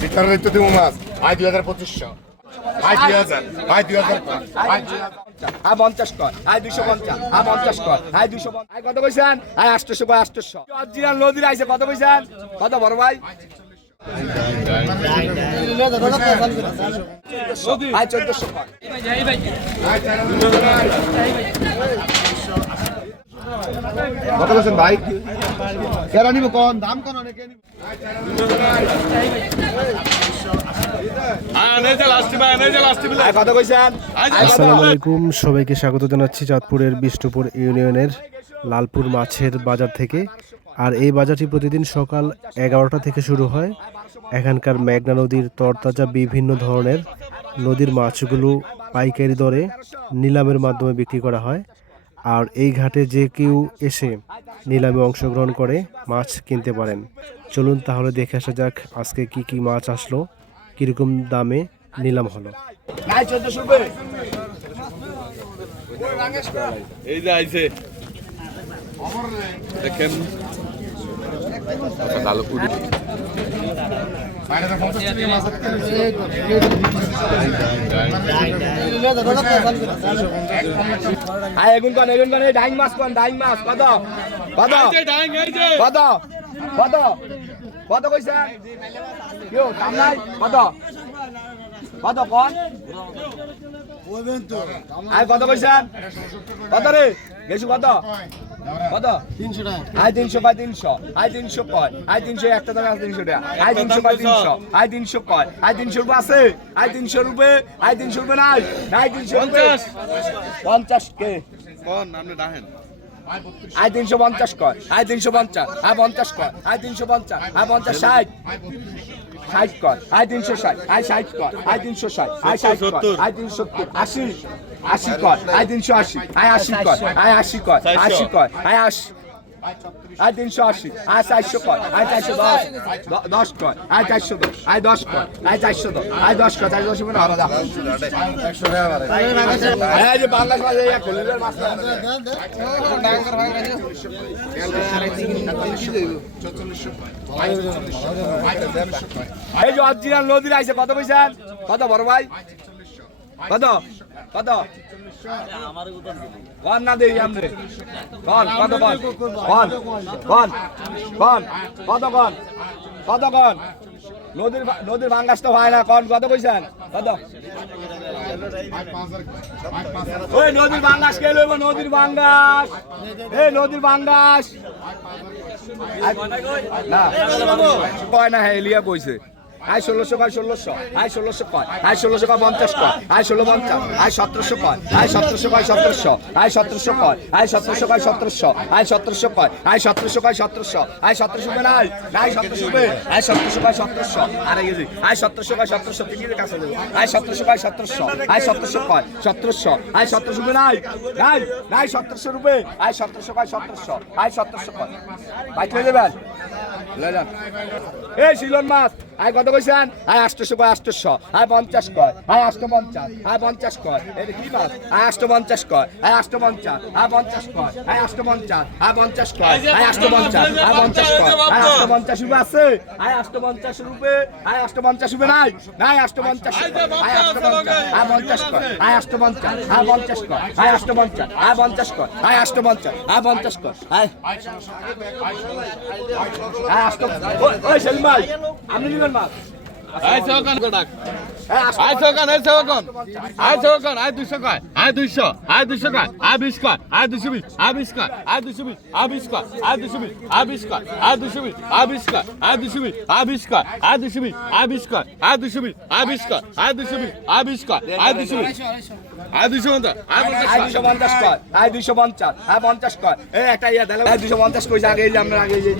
Litre rate দেবো মাছ আয় 2500 আয় 2000 আয় 2000 আয় 50 কর আয় 250 আয় 50 কর আয় 250 আয় কত কইছেন আয় 800 কয় 800 অরিজিনাল নদীর আইছে কত কইছেন কত বড় ভাই আয় 1400 কর কত বলছেন ভাই কেরা নিব কোন দাম কোন অনেকে নিব কত কইছেন আসসালামু আলাইকুম, সবাইকে স্বাগত জানাচ্ছি চাঁদপুরের বিষ্ণুপুর ইউনিয়নের লালপুর মাছের বাজার থেকে। আর এই বাজারটি প্রতিদিন সকাল 11টা থেকে শুরু হয়। এখানকার মেঘনা নদীর তরতাজা বিভিন্ন ধরনের নদীর মাছগুলো পাইকারি দরে নিলামের মাধ্যমে বিক্রি করা হয়। আর এই ঘাটে যে কেউ এসে নিলামে অংশগ্রহণ করে মাছ কিনতে পারেন। চলুন তাহলে দেখে আসা যাক আজকে কি কি মাছ আসলো, কিরকম দামে নিলাম হলো। এই যে আইছে দেখেন ভালো পুরি এগুন কোন ডাইং মাছ কোন ডাইং মাছ কত কত কত কত কত কইছে কেউ দাম নাই কত কত কোন আয় কত কইছেন কত রে গেছু কত কত 300 টাকা আয় 300 কয় 300 আয় 300 কয় আয় 300 একটা দাম আছে 300 টাকা আয় 300 কয় 300 আয় 300 কয় আয় 300 রুপে আছে আয় 300 রুপে আয় 300 রুপে নাই নাই 300 50 কে কোন আপনি ডাহেন আয় 350 কয় আয় 350 আয় 50 কয় আয় 350 আয় 50 60 60 কয় আয় 360 আয় 60 কয় আয় 360 আয় 60 কয় আয় 370 80 80 কয় আয় 380 আয় 80 কয় আয় 80 কয় 80 কয় আয় 80 আয় 380 আয় 400 কয় আয় 410 10 কয় আয় 410 আয় 10 কয় আয় 410 আয় 10 কয় 410 মানে আলাদা 100 টাকা আয় যে বাংলা মাছ এই কলিলের মাছ এই যে অরিজিনাল নদীর আইছে কত কইছেন কত বড় ভাই কত কত কোন না দেই আমরে কোন কত কোন কোন কোন কোন কত কোন কত কোন নদীর ভাঙ্গাস তো হয় না কোন কত কইছেন কত ওই নদীর ভাঙ্গাস কে লইব নদীর ভাঙ্গাস এই নদীর ভাঙ্গাস না কয় না হেলিয়া কইছে আয় 1600 কয় 1600 আয় 1600 কয় আয় 1600 কয় 50 কয় আয় 1650 আয় 1700 কয় আয় 1700 কয় 1700 আয় 1700 কয় আয় 1700 কয় 1700 আয় 1700 কয় আয় 1700 কয় 1700 আয় 1700 কয় নাই নাই 1700 কয় আয় 1700 কয় 1700 আরে গেছি আয় 1700 কয় 1700 তিনের কাছে দেব আয় 1700 কয় 1700 আয় 1700 কয় 1700 আয় 1700 কয় নাই নাই নাই 1700 রুপে আয় 1700 কয় 1700 আয় 1700 কয় বাইক লয়ে যাবেন লয়ে যান এই শিলন মাছ আয় কত কইছেন আয় 800 কয় 800 আয় 50 কয় আয় 850 আয় 50 কয় এটা কি মাছ আয় 850 কয় আয় 850 আয় 50 কয় আয় 850 আয় 50 কয় আয় 850 আয় 50 কয় আয় 850 রুপে আছে আয় 850 রুপে আয় 850 রুপে নাই নাই 850 আয় 850 আয় 50 কয় আয় 850 আয় 50 কয় আয় 850 আয় 50 কয় আয় 850 আয় 50 কয় আয় আয় 850 ওই সেলিম ভাই আপনি নিবেন মাছ আই সকান ডাক আই সকান আই 200 কয় আই 200 আই 200 কয় আই 20 কয় আই 220 আই 20 কয় আই 220 আই 20 কয় আই 220 আই 20 কয় আই 220 আই 20 কয় আই 220 আই 20 কয় আই 220 আই 20 কয় আই 220 আই 20 কয় আই 220 আই 20 কয় আই 220 আই 250 আই 250 কয় আই 250 আই 50 কয় এই একটা ইয়া দিলাম আই 250 কইছে আগে এই যে আমরা আগে এই যে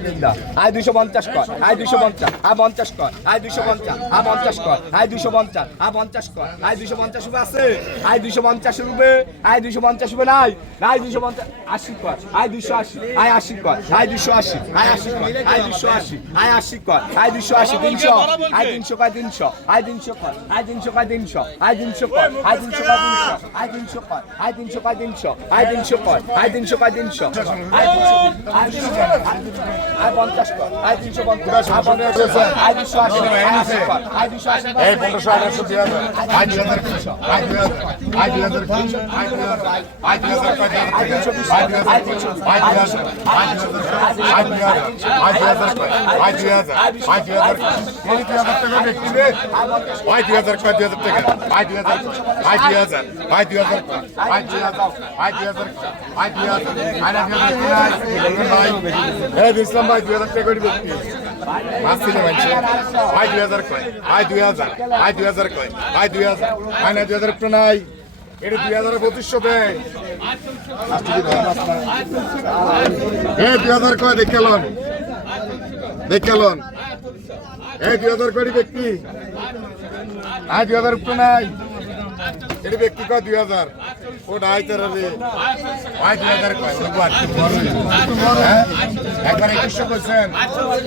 আই 250 কয় আই 250 আই 50 কয় আই 250 আই 50 কয় আই 250 আই 50 কয় আই 250 রুপে আছে আই 250 রুপে আই 250 রুপে নাই নাই 250 80 কয় আই 280 আই 80 কয় আই 280 আই 80 কয় আই 280 আই 80 কয় আই 280 300 আই 300 কয় 300 আই 300 কয় আই 300 কয় 300 আই 300 কয় আই 300 কয় 300 আয় 300 কয় আয় 300 কয় 300 আয় 300 কয় আয় 300 কয় 300 আয় 50 কয় আয় 350 আয় 280 আয় 280 এই 1500 1800 2000 আয় 2000 আয় 2000 আয় 2000 আয় 2000 আয় 2000 ইসলাম ভাই 2000 টাকা করে ব্যক্তি আসছিল মানছে আয় 2000 কয় আয় 2000 আয় 2000 কয় আয় 2000 আয় না 2000 একটু নাই এটা 2200 দেয় এই 2000 কয় দেখেলন এই 2000 করে ব্যক্তি আয় 2000 একটু নাই এটা ব্যক্তি কয় 2000 ওটা আয় তার রে আয় 2000 কয় হ্যাঁ একবার 2100 কইছেন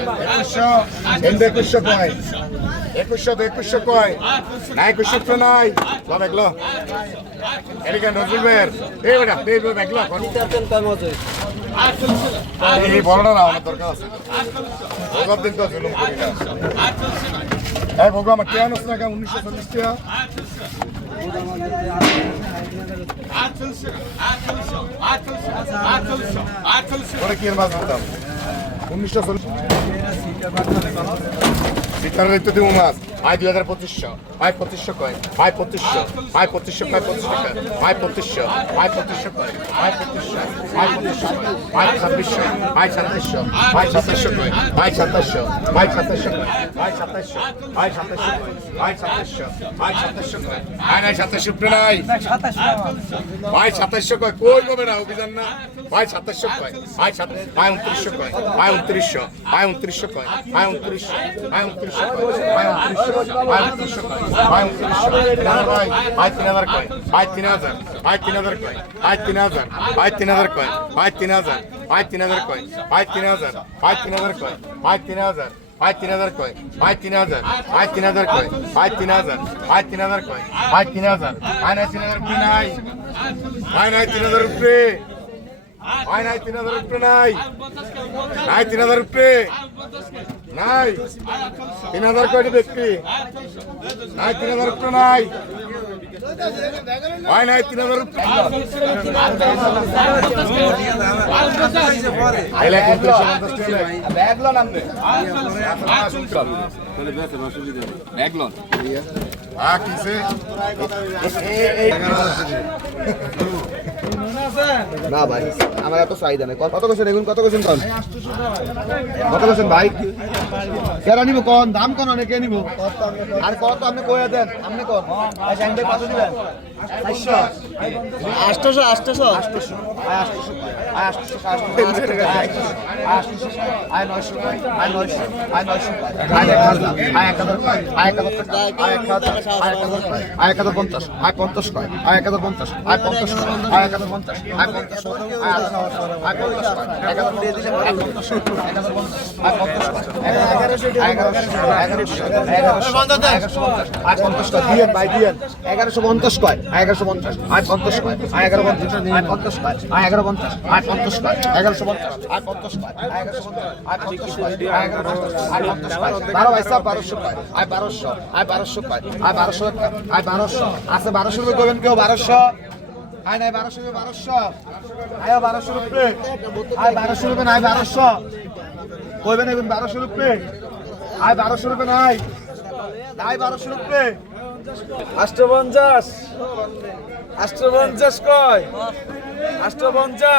2100 এন্ড 2100 কয় 2100 কয় না 2100 তো নাই লো দেখলো এদিকে নজরুল ভাইয়ের এই বেটা এই দেখলো এই বড়টা না আমার দরকার আছে ওগব দিন তো জুলুম করি না এই বগো আমার কেন না 1940 টাকা ওরে কি এর মাছ দিতাম 1940 শিকার রেট দিব মাছ আয় 2500 আয় 2500 কয় আয় 2500 আয় 2500 কয় 25 টাকা আয় 2500 আয় 2500 কয় আয় 2500 আয় 2500 আয় 2600 আয় 2700 আয় 2700 কয় আয় 2700 আয় 2700 কয় আয় 2700 আয় 2700 কয় আয় 2700 আয় 2700 কয় আয় নাই 2700 উপরে নাই আয় 2700 কয় কই গো বেটা অভিযান না আয় 2700 কয় আয় 2700 আয় 2900 কয় আয় 2900 আয় 2900 কয় আয় 2900 আয় 2900 কয় আয় 2900 আয় 2900 কয় আয় 2900 ভাই আয় 3000 কয় আয় 3000 আয় 3000 কয় আয় 3000 আয় 3000 কয় আয় 3000 আয় 3000 কয় আয় 3000 আয় 3000 কয় আয় 3000 আয় 3000 কয় আয় 3000 আয় 3000 কয় আয় 3000 আয় 3000 কয় আয় 3000 আয় নাই 3000 উপরে নাই আয় নাই 3000 উপরে আয় নাই 3000 উপরে নাই নাই 3000 উপরে নাই 3000 কয়টি ব্যক্তি নাই 3000 উপরে নাই আয় নাই 3000 উপরে আইলা কিন্তু 50 টাকা ব্যাগলো নামবে ব্যাগলো কিসে না ভাই আমার এত চাহিদা নেই কত কইছেন এগুন কত কইছেন কোন কত কইছেন ভাই কেরা নিব কোন দাম কোন অনেকে নিব আর কত আপনি কইয়া দেন আপনি কোন ভাই জানতে কত দিবেন 400 800 800 আয় 50 কয় আয় 50 আয় 50 আয় 50 আয় 50 আয় 50 দিয়ে দিলে আয় 50 আয় 50 দিয়ে ভাই দিয়েন 1150 কয় 1150 আয় 50 কয় আয় 1150 আয় 50 কয় আয় 1150 আয় 50 কয় 1150 আয় 50 কয় আয় 1150 আয় 50 কয় আয় 1150 আয় 50 কয় 12 ভাই সব 1200 কয় আয় 1200 আয় 1200 কয় আয় 1200 আয় 1200 আছে 1200 রুপে কইবেন কেউ 1200 আয় নাই 1200 রুপে 1200 আয় 1200 রুপে আয় 1200 রুপে নাই 1200 কইবেন এখন 1200 রুপে আয় 1200 রুপে নাই নাই 1200 রুপে 850 কয় 850